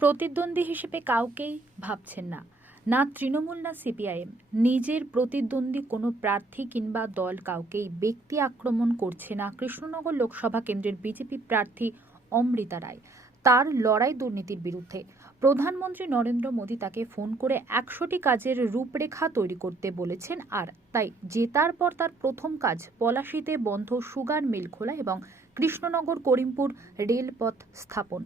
প্রতিদ্বন্দ্বী হিসেবে কাউকেই ভাবছেন না, না তৃণমূল না সিপিআইএম। নিজের প্রতিদ্বন্দ্বী কোনো প্রার্থী কিংবা দল কাউকেই ব্যক্তি আক্রমণ করছে না কৃষ্ণনগর লোকসভা কেন্দ্রের বিজেপি প্রার্থী অমৃতা রায়। তার লড়াই দুর্নীতির বিরুদ্ধে। প্রধানমন্ত্রী নরেন্দ্র মোদী তাকে ফোন করে 100টি কাজের রূপরেখা তৈরি করতে বলেছেন, আর তাই জেতার পর তার প্রথম কাজ পলাশীতে বন্ধ সুগার মিল খোলা এবং কৃষ্ণনগর করিমপুর রেলপথ স্থাপন।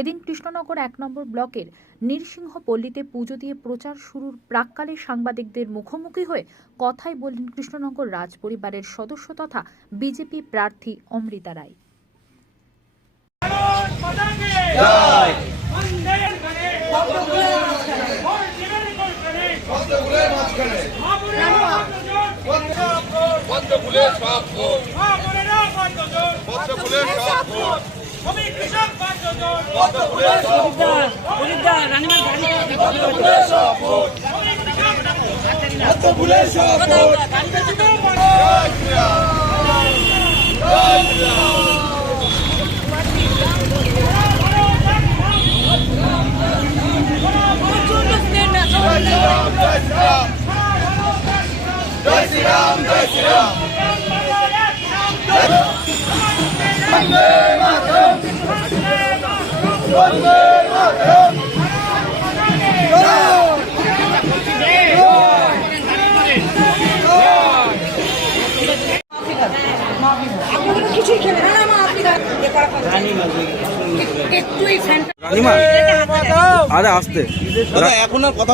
এদিন কৃষ্ণনগর 1 নম্বর ব্লকের নৃসিংহপল্লীতে পুজো দিয়ে প্রচার শুরুর প্রাক্কালে সাংবাদিকদের মুখোমুখি হয়ে কথাই বললেন কৃষ্ণনগর রাজ পরিবারের সদস্য তথা বিজেপি প্রার্থী অমৃতা রায়। আরে আসতে এখন আর কথা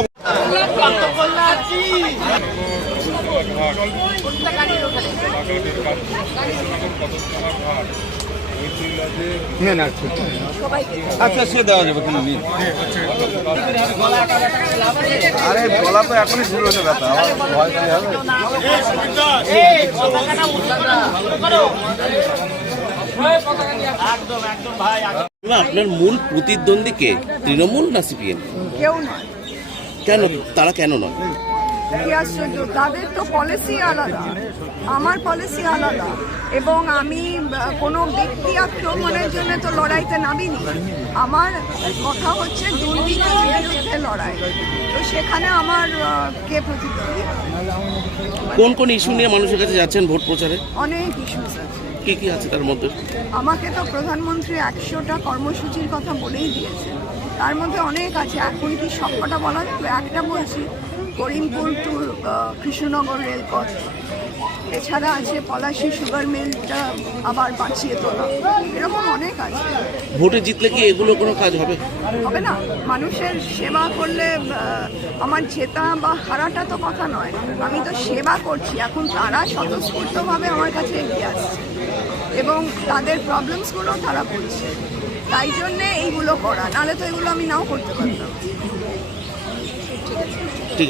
আচ্ছা সে দেওয়া যাবে কোনো দিন। আরে গলা তো এখনই শুরু হতে ব্যথা ভয় পেলে হবে। আপনার মূল প্রতিদ্বন্দ্বী কে, তৃণমূল না সিপিএম? কেউ নয়। কেন, তারা কেন নয়? কি আশ্চর্য, তাদের তো পলিসি আলাদা, আমার পলিসি আলাদা, এবং আমি কোনো ব্যক্তি আক্রমণের জন্য তো লড়াইতে নামিনি। আমার কথা হচ্ছে দুর্নীতির বিরুদ্ধে লড়াই, তো সেখানে আমার কে প্রতিদ্বন্দ্বী? কোন কোন ইস্যু নিয়ে মানুষের কাছে যাচ্ছেন ভোট প্রচারে? অনেক ইস্যুস আছে। কি কি আছে তার মধ্যে? আমাকে তো প্রধানমন্ত্রী 100টা কর্মসূচির কথা বলেই দিয়েছে, তার মধ্যে অনেক আছে। এখন কি সবকটা বলা যাবে? একটা বলছি, করিমপুর টু কৃষ্ণনগর রেলপথ, এছাড়া আছে পলাশী সুগার মিলটা আবার বাঁচিয়ে তোলা, এরকম অনেক আছে। ভোটে জিতলে কি এগুলো কোনো কাজ হবে? হবে না। মানুষের সেবা করলে আমার জেতা বা হারাটা তো কথা নয়, আমি তো সেবা করছি। এখন তারা স্বতঃস্ফূর্তভাবে আমার কাছে এগিয়ে আসছে এবং তাদের প্রবলেমসগুলো তারা বলছে, তাই জন্যে এইগুলো করা, নাহলে তো এগুলো আমি নাও করতে পারতাম। ঠিক আছে।